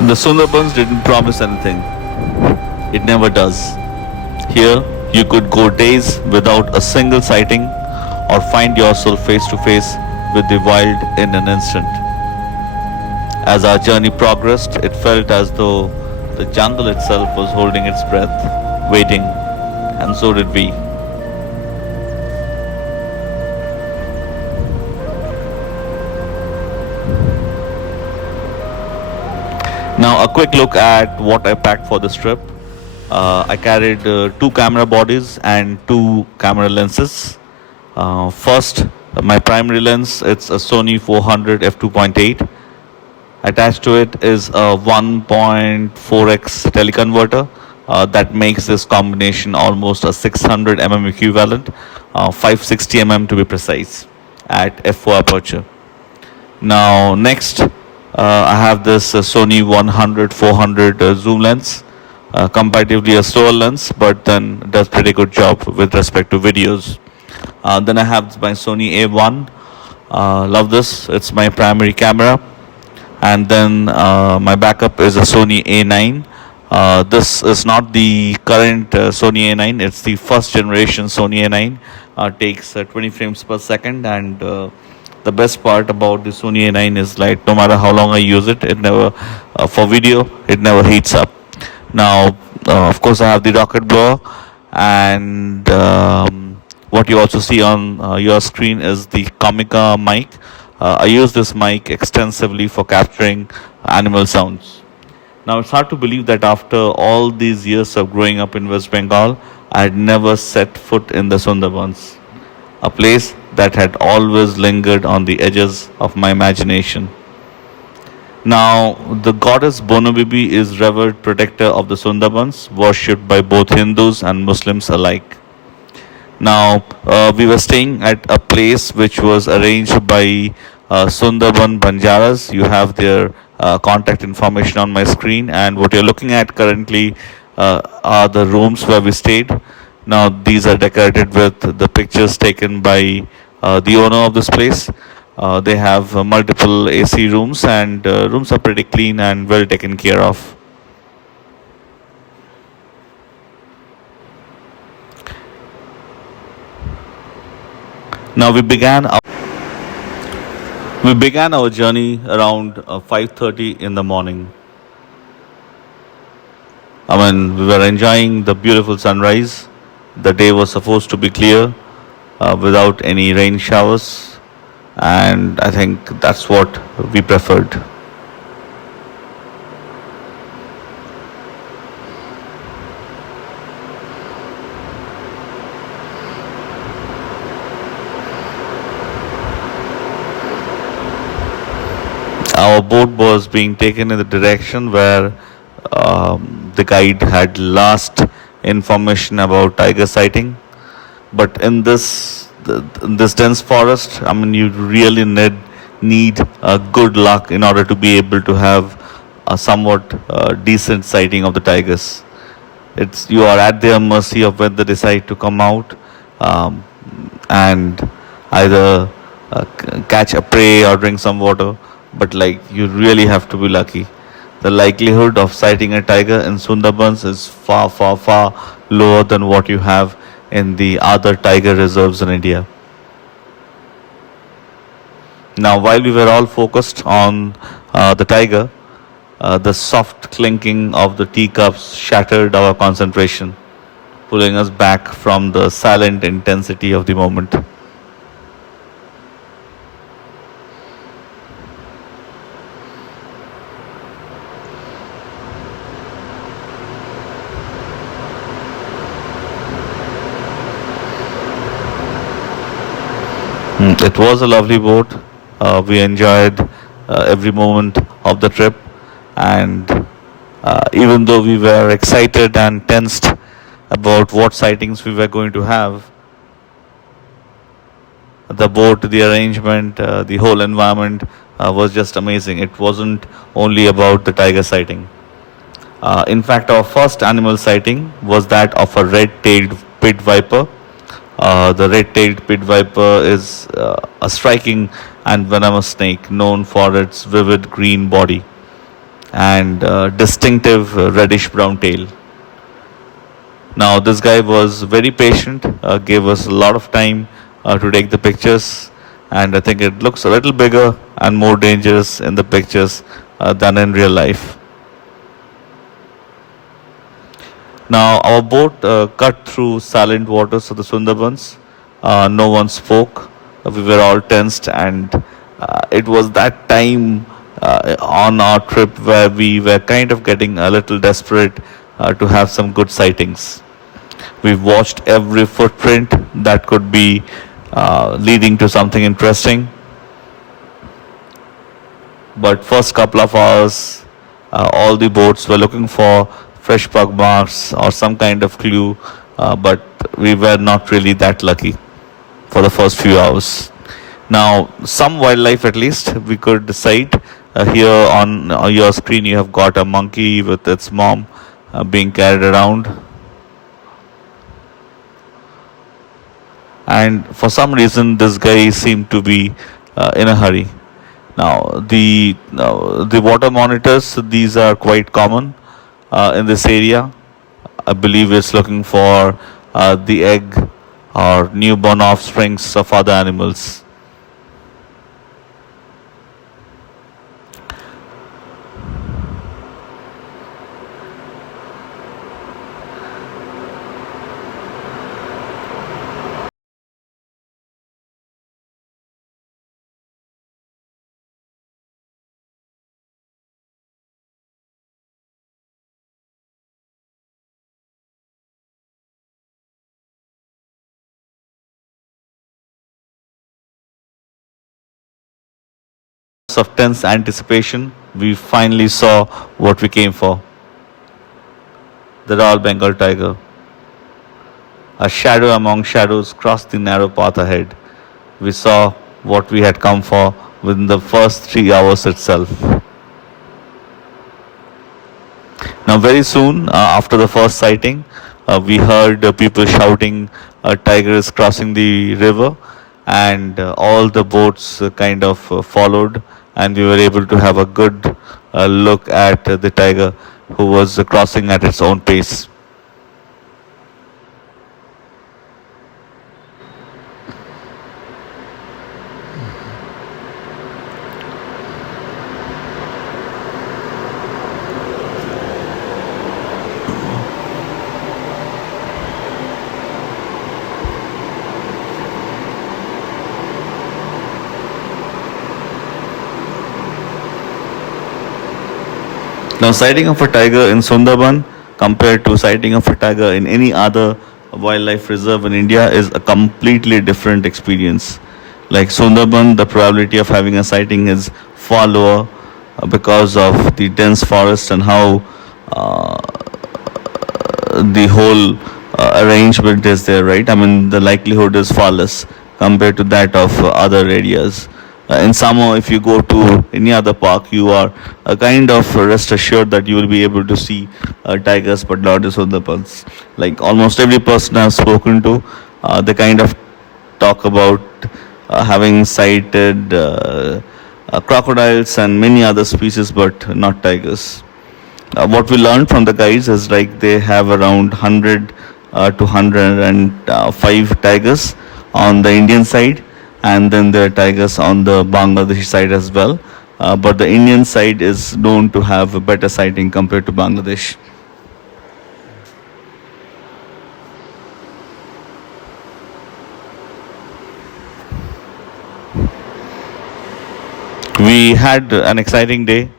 The Sundarbans didn't promise anything. It never does. Here, you could go days without a single sighting or find yourself face to face with the wild in an instant. As our journey progressed, it felt as though the jungle itself was holding its breath, waiting, and so did we. Now, a quick look at what I packed for this trip. I carried two camera bodies and two camera lenses. First, my primary lens, it's a Sony 400 f2.8. Attached to it is a 1.4x teleconverter that makes this combination almost a 600 mm equivalent, 560 mm to be precise, at f4 aperture. Now, next, I have this Sony 100 400 zoom lens, comparatively a slower lens, but then does pretty good job with respect to videos. Then I have my Sony A1. Love this. It's my primary camera. And then my backup is a Sony A9. This is not the current Sony A9. It's the first generation Sony A9. Takes 20 frames per second, and the best part about the Sony A9 is like no matter how long I use it, it never for video it never heats up. Now, of course, I have the rocket blower, and what you also see on your screen is the Comica mic. I use this mic extensively for capturing animal sounds. Now, it's hard to believe that after all these years of growing up in West Bengal, I had never set foot in the Sundarbans, a place that had always lingered on the edges of my imagination. Now, the goddess Bonobibi is revered protector of the Sundarbans, worshipped by both Hindus and Muslims alike. Now, we were staying at a place which was arranged by Sundarban Banjaras. You have their contact information on my screen, and what you're looking at currently are the rooms where we stayed. Now, these are decorated with the pictures taken by the owner of this place. They have multiple AC rooms, and rooms are pretty clean and well taken care of. Now we began our journey around 5:30 in the morning. I mean, we were enjoying the beautiful sunrise. The day was supposed to be clear, without any rain showers, and I think that's what we preferred. Our boat was being taken in the direction where the guide had last information about tiger sighting. But in this dense forest, I mean, you really need good luck in order to be able to have a somewhat decent sighting of the tigers. You are at their mercy of when they decide to come out, um, and either catch a prey or drink some water. But like, you really have to be lucky. The likelihood of sighting a tiger in Sundarbans is far, far, far lower than what you have in the other tiger reserves in India. Now, while we were all focused on the tiger, the soft clinking of the teacups shattered our concentration, pulling us back from the silent intensity of the moment. It was a lovely boat. We enjoyed every moment of the trip, and even though we were excited and tensed about what sightings we were going to have, the boat, the arrangement, the whole environment was just amazing. It wasn't only about the tiger sighting. In fact, our first animal sighting was that of a red-tailed pit viper. The red-tailed pit viper is a striking and venomous snake known for its vivid green body. and distinctive reddish brown tail. Now this guy was very patient, gave us a lot of time to take the pictures, and I think it looks a little bigger and more dangerous in the pictures than in real life. Now our boat cut through silent waters of the Sundarbans. No one spoke. We were all tensed, and it was that time on our trip where we were kind of getting a little desperate to have some good sightings. We watched every footprint that could be leading to something interesting. But first couple of hours, all the boats were looking for fresh pug marks or some kind of clue, but we were not really that lucky for the first few hours. Now, some wildlife at least we could sight. Here on your screen, you have got a monkey with its mom being carried around. And for some reason, this guy seemed to be in a hurry. Now, the water monitors, these are quite common in this area. I believe it's looking for the egg or newborn offsprings of other animals. Of tense anticipation, we finally saw what we came for, the Royal Bengal Tiger. A shadow among shadows crossed the narrow path ahead. We saw what we had come for within the first 3 hours itself. Now, very soon after the first sighting, we heard people shouting, "A tiger is crossing the river," and all the boats kind of followed, and we were able to have a good look at the tiger who was crossing at its own pace. Now, sighting of a tiger in Sundarban compared to sighting of a tiger in any other wildlife reserve in India is a completely different experience. Like Sundarban, the probability of having a sighting is far lower because of the dense forest and how the whole arrangement is there, right? I mean, the likelihood is far less compared to that of other areas. In summer, if you go to any other park, you are kind of rest assured that you will be able to see tigers, but not the Sundarbans. Like almost every person I've spoken to, they kind of talk about having sighted crocodiles and many other species, but not tigers. What we learned from the guides is like they have around 100 to 105 tigers on the Indian side, and then there are tigers on the Bangladeshi side as well. But the Indian side is known to have a better sighting compared to Bangladesh. We had an exciting day,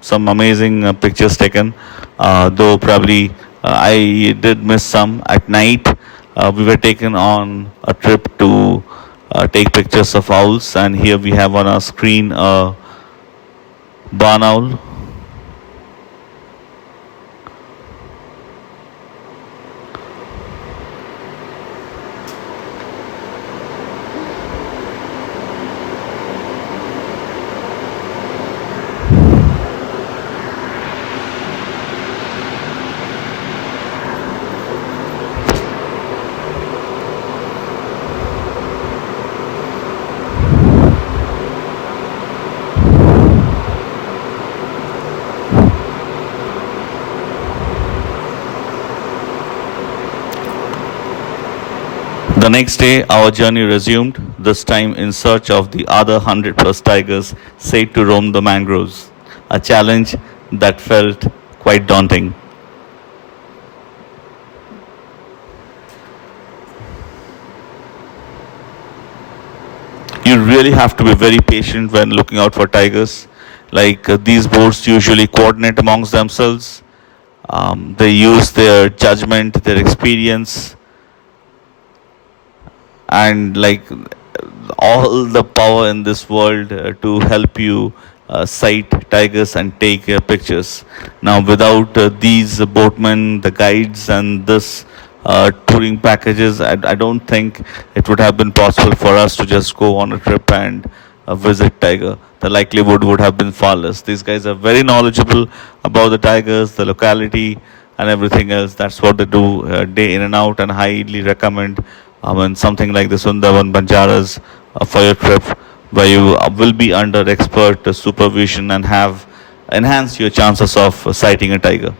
some amazing pictures taken, though probably I did miss some. At night, we were taken on a trip to take pictures of owls, and here we have on our screen a barn owl. The next day, our journey resumed, this time in search of the other 100 plus tigers said to roam the mangroves, a challenge that felt quite daunting. You really have to be very patient when looking out for tigers. These boats usually coordinate amongst themselves. They use their judgment, their experience, and all the power in this world to help you sight tigers and take pictures. Now, without these boatmen, the guides, and this touring packages, I don't think it would have been possible for us to just go on a trip and visit tiger. The likelihood would have been far less. These guys are very knowledgeable about the tigers, the locality, and everything else. That's what they do day in and out, and highly recommend something like the Sundarban Banjaras for your trip, where you will be under expert supervision and have enhanced your chances of sighting a tiger.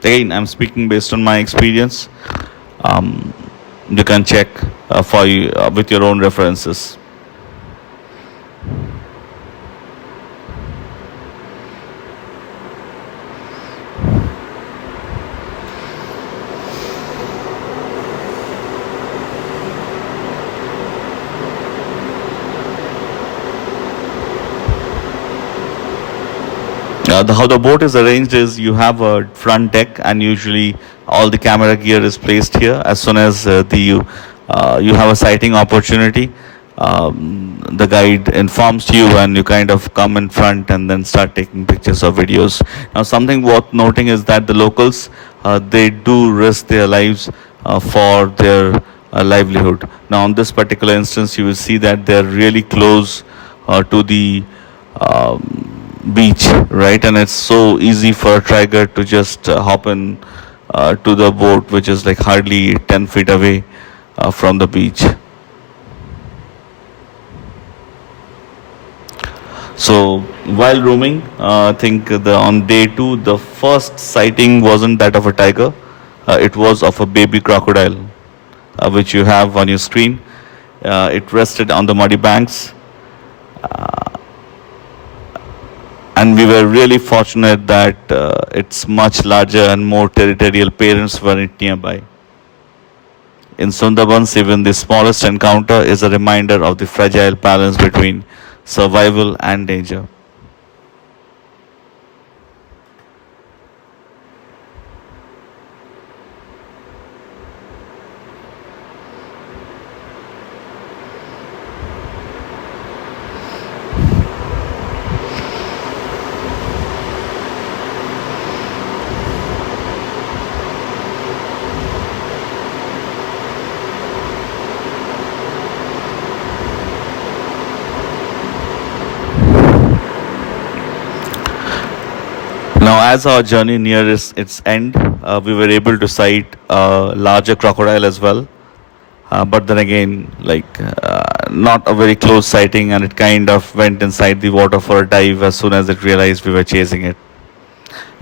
Again, I'm speaking based on my experience. Um, you can check for you with your own references. How the boat is arranged is you have a front deck, and usually all the camera gear is placed here. As soon as you have a sighting opportunity, the guide informs you, and you kind of come in front and then start taking pictures or videos. Now, something worth noting is that the locals they do risk their lives for their livelihood. Now, on this particular instance, you will see that they're really close to the beach, right? And it's so easy for a tiger to just hop in to the boat, which is like hardly 10 feet away from the beach. So while roaming, I think on day 2, the first sighting wasn't that of a tiger. It was of a baby crocodile, which you have on your screen. It rested on the muddy banks. And we were really fortunate that its much larger and more territorial parents weren't nearby. In Sundarbans, even the smallest encounter is a reminder of the fragile balance between survival and danger. Now, as our journey nears its end, we were able to sight a larger crocodile as well. But then again, not a very close sighting, and it kind of went inside the water for a dive as soon as it realized we were chasing it.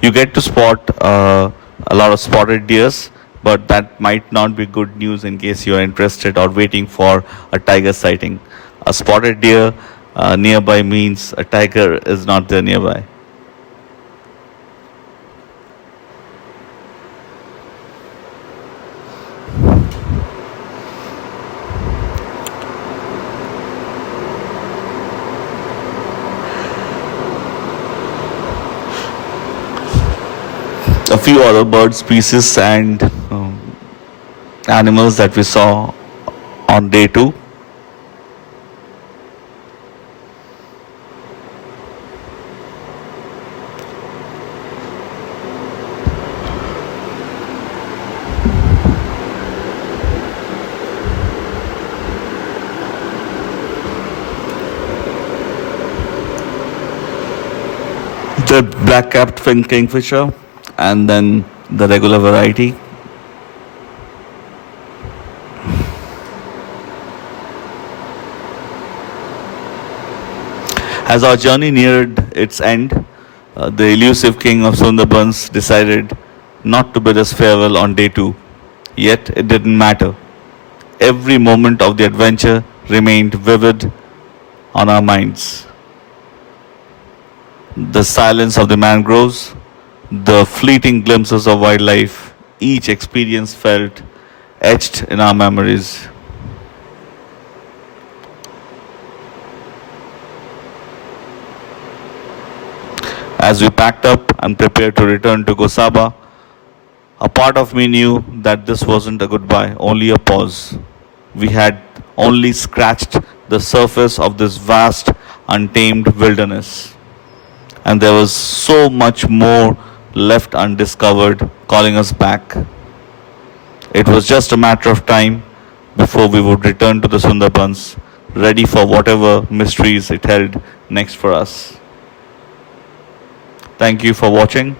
You get to spot a lot of spotted deers, but that might not be good news in case you are interested or waiting for a tiger sighting. A spotted deer nearby means a tiger is not there nearby. A few other bird species and animals that we saw on day 2. The black-capped fin kingfisher, and then the regular variety. As our journey neared its end, the elusive king of Sundarbans decided not to bid us farewell on day 2. Yet it didn't matter. every moment of the adventure remained vivid on our minds. The silence of the mangroves, the fleeting glimpses of wildlife, each experience felt etched in our memories. As we packed up and prepared to return to Gosaba, a part of me knew that this wasn't a goodbye, only a pause. We had only scratched the surface of this vast, untamed wilderness, and there was so much more left undiscovered calling us back. It was just a matter of time before we would return to the Sundarbans, ready for whatever mysteries it held next for us. Thank you for watching.